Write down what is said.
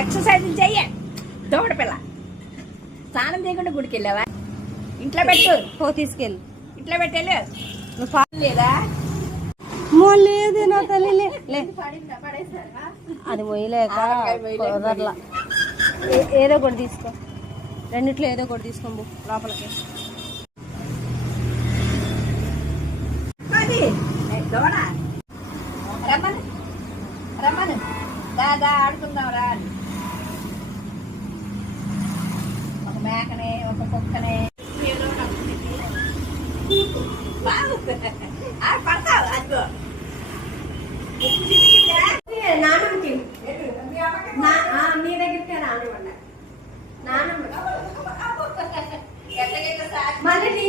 Exercise చెయ్య దోమడ పిల్ల. స్నానం చేయకుండా గుడికి వెళ్ళావా? ఇంట్లో పెట్టు. పో తీసుకెళ్ళి ఇంట్లో పెట్టేళ్ళు. నువ్వు పాలు లేదా? లేదు నా తల్లి అది మొయ్యలేక కుదరలా. ఏదో ఒకటి తీసుకో, రెండిట్లో ఏదో ఒకటి తీసుకో లోపలికి. దోడ రమ్మను రమ్మను, దాదా ఆడుకుందాం రా. ఒక మేకనే ఒక కుక్కనే పడతావు. అదిగో నానమ్మకి మీ దగ్గరికి నానమ్మ మళ్ళీ